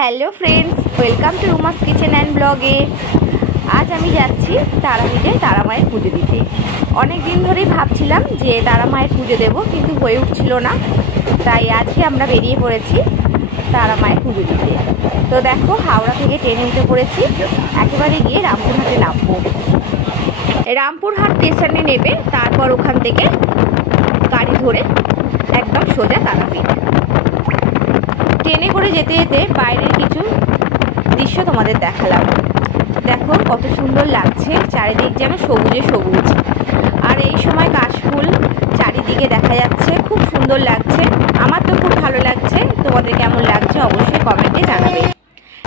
Hello friends, welcome to রুমাস kitchen and ব্লগে। আজ আমি যাচ্ছি তারাপীঠে তারা মায়ের পুজো দিতে। অনেক দিন ধরেই ভাবছিলাম যে তারা মায়ের পুজো দেবো, কিন্তু হয়ে উঠছিল না। তাই আজকে আমরা বেরিয়ে পড়েছি তারা মায়ের পুজো দিতে। তো দেখো, হাওড়া থেকে ট্রেনে উঠে পড়েছি, একেবারে গিয়ে রামপুরহাটে নামবো। রামপুরহাট স্টেশনে নেবে, তারপর ওখান থেকে গাড়ি ধরে একদম সোজা তারাপীঠ। ট্রেনে করে যেতে যেতে বাইরের কিছু দৃশ্য তোমাদের দেখালাম। দেখো কত সুন্দর লাগছে, চারিদিক যেন সবুজে সবুজ। আর এই সময় কাশফুল চারিদিকে দেখা যাচ্ছে, খুব সুন্দর লাগছে। আমার তো খুব ভালো লাগছে, তোমাদের কেমন লাগছে অবশ্যই কমেন্টে জানাবে।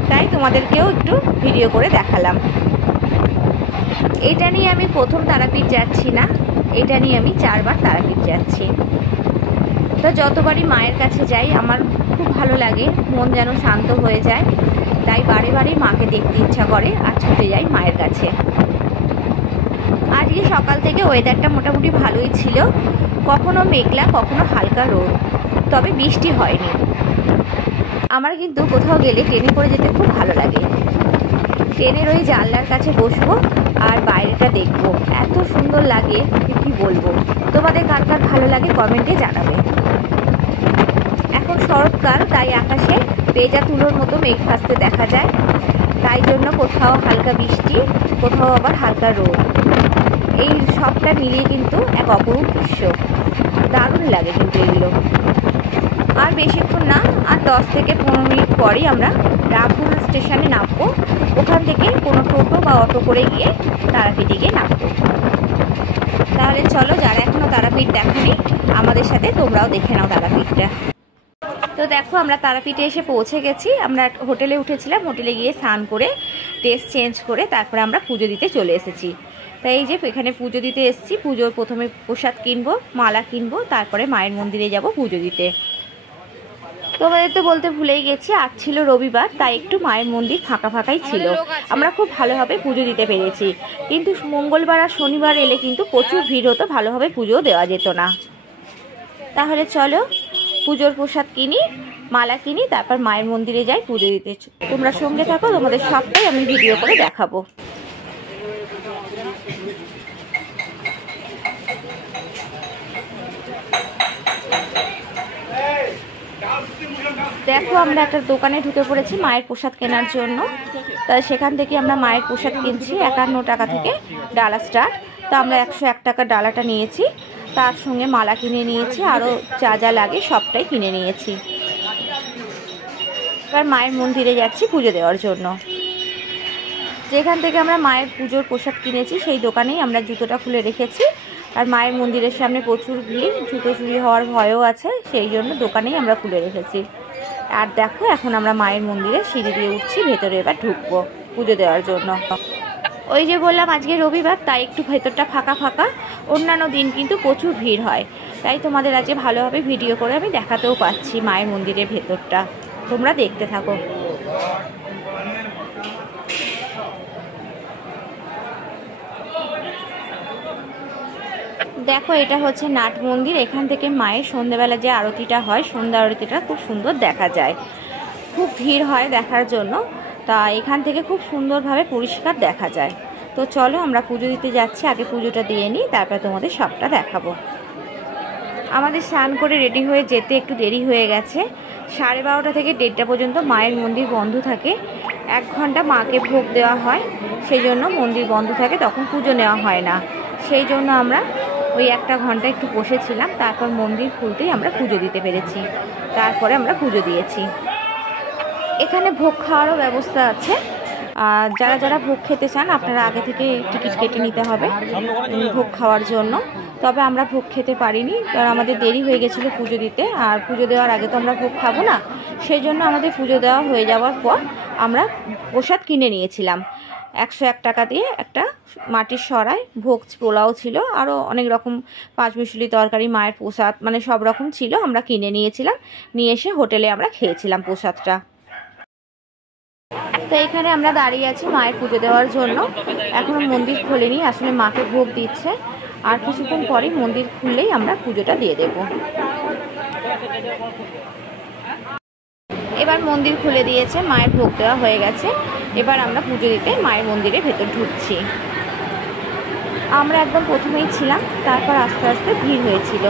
তাই তোমাদেরকেও একটু ভিডিও করে দেখালাম। এটা নিয়ে আমি প্রথম তারাপীঠ যাচ্ছি না, এটা নিয়ে আমি 4 বার তারাপীঠ যাচ্ছি। তো যতবারই মায়ের কাছে যাই আমার খুব ভালো লাগে, মন যেন শান্ত হয়ে যায়। তাই বারে বারেই মাকে দেখতে ইচ্ছা করে আর ছুটে যাই মায়ের কাছে। আজকে সকাল থেকে ওয়েদারটা মোটামুটি ভালোই ছিল, কখনো মেঘলা কখনো হালকা রোদ, তবে বৃষ্টি হয়নি। আমার কিন্তু কোথাও গেলে ট্রেনে করে যেতে খুব ভালো লাগে। ট্রেনের ওই জানলার কাছে বসবো আর বাইরেটা দেখবো, এত সুন্দর লাগে কি বলবো। তোমাদের কার কার ভালো লাগে কমেন্টে জানাবে। এখন শরৎকাল, তাই আকাশে পেঁজা তুলোর মতো মেঘ ভাসতে দেখা যায়। তাই জন্য কোথাও হালকা বৃষ্টি, কোথাও আবার হালকা রোদ, এই সবটা মিলিয়ে কিন্তু এক অপরূপ দৃশ্য। দারুণ লাগে কিন্তু এগুলো। আর বেশিক্ষণ না, আর 10 থেকে 15 মিনিট পরেই আমরা রামপুর স্টেশনে নামবো। ওখান থেকে কোনো টোটো বা অটো করে গিয়ে তারাপীঠে গিয়ে নামবো। তাহলে চলো, যারা এখনও তারাপীঠ দেখোনি আমাদের সাথে তোমরাও দেখে নাও তারাপীঠটা। তো দেখো, আমরা তারাপীঠে এসে পৌঁছে গেছি। আমরা হোটেলে উঠেছিলাম, হোটেলে গিয়ে স্নান করে ড্রেস চেঞ্জ করে তারপরে আমরা পুজো দিতে চলে এসেছি। তাই এই যে এখানে পুজো দিতে এসেছি। পুজোর প্রথমে প্রসাদ কিনবো, মালা কিনবো, তারপরে মায়ের মন্দিরে যাব পুজো দিতে। তোমাদের তো বলতে ভুলেই গেছি, আজ ছিল রবিবার, তাই একটু মায়ের মন্দির ফাঁকা ফাঁকাই ছিল। আমরা খুব ভালোভাবে পুজো দিতে পেরেছি, কিন্তু মঙ্গলবার আর শনিবার এলে কিন্তু প্রচুর ভিড় হতো, ভালোভাবে পুজোও দেওয়া যেত না। তাহলে চলো পুজোর প্রসাদ কিনি, মালা কিনি, তারপর মায়ের মন্দিরে যাই পুজো দিতে। তোমরা সঙ্গে থাকো, তোমাদের সবটাই আমি ভিডিও করে দেখাবো। দেখো, আমরা একটা দোকানে ঢুকে পড়েছি মায়ের প্রসাদ কেনার জন্য। তাই সেখান থেকে আমরা মায়ের প্রসাদ কিনছি। 51 টাকা থেকে ডালা স্টার্ট। তো আমরা 101 টাকার ডালাটা নিয়েছি, তার সঙ্গে মালা কিনে নিয়েছি, আরও যা যা লাগে সবটাই কিনে নিয়েছি। এবার মায়ের মন্দিরে যাচ্ছি পুজো দেওয়ার জন্য। যেখান থেকে আমরা মায়ের পুজোর প্রসাদ কিনেছি সেই দোকানেই আমরা জুতোটা খুলে রেখেছি। আর মায়ের মন্দিরের সামনে প্রচুর ভিড়, জুতো চুরি হওয়ার ভয়ও আছে, সেই জন্য দোকানেই আমরা খুলে রেখেছি। আর দেখো, এখন আমরা মায়ের মন্দিরে সিঁড়ি দিয়ে উঠছি, ভেতরে এবার ঢুকবো পুজো দেওয়ার জন্য। ওই যে বললাম আজকে রবিবার, তাই একটু ভেতরটা ফাঁকা ফাঁকা। অন্যান্য দিন কিন্তু প্রচুর ভিড় হয়, তাই তোমাদের আজকে ভালোভাবে ভিডিও করে আমি দেখাতেও পাচ্ছি মায়ের মন্দিরের ভেতরটা। তোমরা দেখতে থাকো। দেখো, এটা হচ্ছে নাট মন্দির। এখান থেকে মায়ের সন্ধ্যেবেলা যে আরতিটা হয়, সন্ধ্যা আরতিটা খুব সুন্দর দেখা যায়। খুব ভিড় হয় দেখার জন্য, তা এখান থেকে খুব সুন্দরভাবে পরিষ্কার দেখা যায়। তো চলো, আমরা পুজো দিতে যাচ্ছি। আগে পুজোটা দিয়ে নিই, তারপরে তোমাদের সবটা দেখাবো। আমাদের স্নান করে রেডি হয়ে যেতে একটু দেরি হয়ে গেছে। 12:30 থেকে 1:30 পর্যন্ত মায়ের মন্দির বন্ধ থাকে। 1 ঘন্টা মাকে ভোগ দেওয়া হয়, সেই জন্য মন্দির বন্ধ থাকে, তখন পুজো নেওয়া হয় না। সেই জন্য আমরা ওই 1 ঘন্টা একটু বসেছিলাম, তারপর মন্দির খুলতেই আমরা পুজো দিতে পেরেছি। তারপরে আমরা পুজো দিয়েছি। এখানে ভোগ খাওয়ারও ব্যবস্থা আছে। যারা যারা ভোগ খেতে চান আপনারা আগে থেকে টিকিট কেটে নিতে হবে ভোগ খাওয়ার জন্য। তবে আমরা ভোগ খেতে পারিনি, কারণ আমাদের দেরি হয়ে গেছিলো পুজো দিতে। আর পুজো দেওয়ার আগে তো আমরা ভোগ খাবো না, সেই জন্য আমাদের পুজো দেওয়া হয়ে যাওয়ার পর আমরা প্রসাদ কিনে নিয়েছিলাম। 101 টাকা দিয়ে একটা মাটির সরাই, ভোগ পোলাও ছিল, আরও অনেক রকম পাঁচমিশুলি তরকারি, মায়ের প্রসাদ, মানে সব রকম ছিল। আমরা কিনে নিয়েছিলাম, নিয়ে এসে হোটেলে আমরা খেয়েছিলাম প্রসাদটা। তো এখানে আমরা দাঁড়িয়ে আছি মায়ের পুজো দেওয়ার জন্য। এখনও মন্দির খোলেনি, আসলে মাকে ভোগ দিচ্ছে। আর কিছুক্ষণ পরেই মন্দির খুললেই আমরা পুজোটা দিয়ে দেব। এবার মন্দির খুলে দিয়েছে, মায়ের ভোগ দেওয়া হয়ে গেছে। এবার আমরা পুজো দিতে মায়ের মন্দিরের ভেতর ঢুকছি। আমরা একদম প্রথমেই ছিলাম, তারপর আস্তে আস্তে ভিড় হয়েছিল।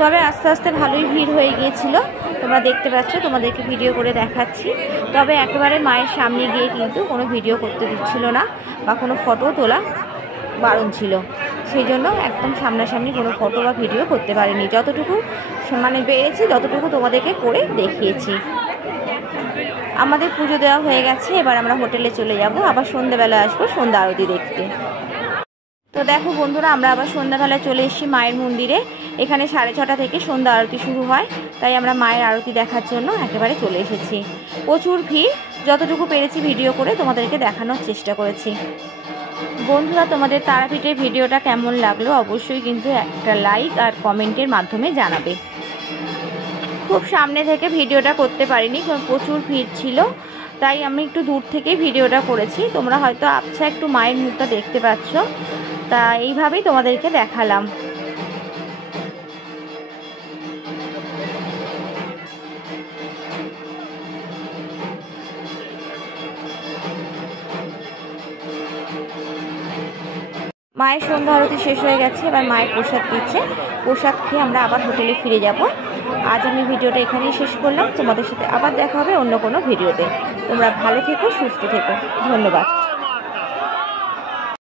তবে আস্তে আস্তে ভালোই ভিড় হয়ে গিয়েছিল, তোমরা দেখতে পাচ্ছ, তোমাদেরকে ভিডিও করে দেখাচ্ছি। তবে একেবারে মায়ের সামনে গিয়ে কিন্তু কোনো ভিডিও করতে দিচ্ছিল না বা কোনো ফটো তোলা বারণ ছিল, সেই জন্য একদম সামনাসামনি কোনো ফটো বা ভিডিও করতে পারিনি। যতটুকু মানে পেরেছি ততটুকু তোমাদেরকে করে দেখিয়েছি। আমাদের পুজো দেওয়া হয়ে গেছে, এবার আমরা হোটেলে চলে যাব, আবার সন্ধ্যাবেলা আসবো সন্ধ্যা আরতি দেখতে। তো দেখো বন্ধুরা, আমরা আবার সন্ধ্যাবেলা চলে এসেছি মায়ের মন্দিরে। এখানে 6:30 থেকে সন্ধ্যা আরতি শুরু হয়, তাই আমরা মায়ের আরতি দেখার জন্য একেবারে চলে এসেছি। প্রচুর ভিড়, যতটুকু পেরেছি ভিডিও করে তোমাদেরকে দেখানোর চেষ্টা করেছি। বন্ধুরা, তোমাদের তারাপীঠের ভিডিওটা কেমন লাগলো অবশ্যই কিন্তু একটা লাইক আর কমেন্টের মাধ্যমে জানাবে। খুব সামনে থেকে ভিডিওটা করতে পারিনি, কারণ প্রচুর ভিড় ছিল, তাই আমি একটু দূর থেকেই ভিডিওটা করেছি। তোমরা হয়তো আবছা একটু মায়ের মুখটা দেখতে পাচ্ছ, তা এইভাবেই তোমাদেরকে দেখালাম। মায়ের সন্ধ্যা আরতি শেষ হয়ে গেছে, এবার মায়ের প্রসাদ দিচ্ছে। প্রসাদ খেয়ে আমরা আবার হোটেলে ফিরে যাব। আজ আমি ভিডিওটা এখানেই শেষ করলাম, তোমাদের সাথে আবার দেখা হবে অন্য কোনো ভিডিওতে। তোমরা ভালো থেকো, সুস্থ থেকো, ধন্যবাদ।